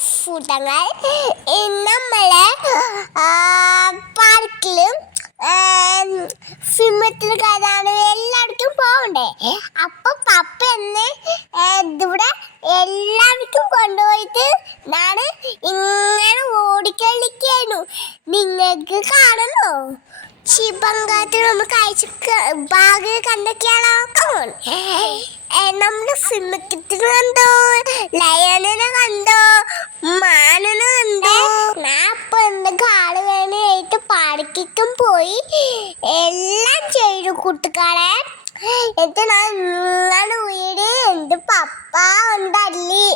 കൂട്ടങ്ങൾ നമ്മളെ പാർക്കിലും സിനിമത്തിൽ കയറാണ് എല്ലാവർക്കും പോകണ്ടേ. അപ്പൊ പപ്പ എന്നെ ഇവിടെ എല്ലാവർക്കും കൊണ്ടുപോയിട്ട് ഞാൻ ഇങ്ങനെ ഓടിക്കളിക്കായിരുന്നു. നിങ്ങൾക്ക് കാണണോ? ശിവങ്കാത്തിൽ നമ്മൾ കഴിച്ച ബാഗ് കണ്ടൊക്കെയാണോ? നമ്മള് സിനിമത്തിൽ കണ്ടോ, ലയനെ കണ്ടോ, മാനനെ കണ്ടോ. ഞാൻ ഇപ്പൊ എന്റെ കാട് വേണമായിട്ട് പാർക്കും പോയി എല്ലാം ചെയ്തു കൂട്ടുകാരെ. എന്നിട്ട് ഞാൻ വീട് എന്റെ പപ്പ ഉണ്ടല്ലേ